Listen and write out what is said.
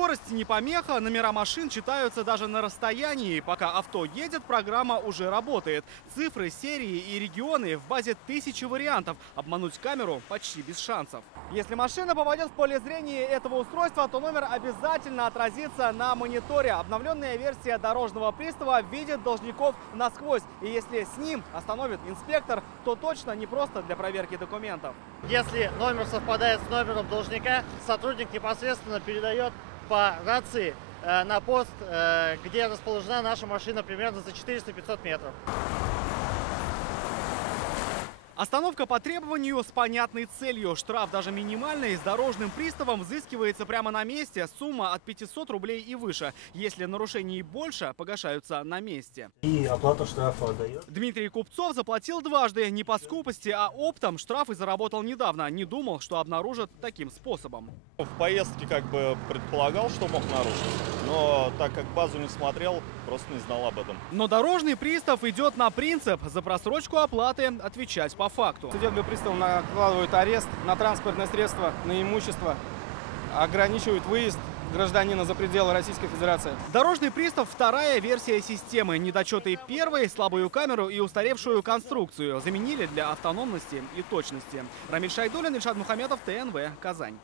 Скорость не помеха, номера машин читаются даже на расстоянии. Пока авто едет, программа уже работает. Цифры, серии и регионы в базе тысячи вариантов. Обмануть камеру почти без шансов. Если машина попадет в поле зрения этого устройства, то номер обязательно отразится на мониторе. Обновленная версия дорожного пристава видит должников насквозь. И если с ним остановит инспектор, то точно не просто для проверки документов. Если номер совпадает с номером должника, сотрудник непосредственно передает по рации на пост, где расположена наша машина, примерно за 400-500 метров. Остановка по требованию с понятной целью. Штраф даже минимальный с дорожным приставом взыскивается прямо на месте. Сумма от 500 рублей и выше. Если нарушений больше, погашаются на месте. И оплата штрафа отдает? Дмитрий Купцов заплатил дважды. Не по скупости, а оптом. Штрафы заработал недавно. Не думал, что обнаружат таким способом. В поездке как бы предполагал, что мог нарушить. Но так как базу не смотрел, просто не знал об этом. Но дорожный пристав идет на принцип. За просрочку оплаты отвечать по факту. Судебным приставом накладывают арест на транспортное средство, на имущество, ограничивают выезд гражданина за пределы Российской Федерации. Дорожный пристав – вторая версия системы. Недочеты первой, слабую камеру и устаревшую конструкцию заменили для автономности и точности. Рамиль Шайдуллин, Ильшат Мухаметов, ТНВ, Казань.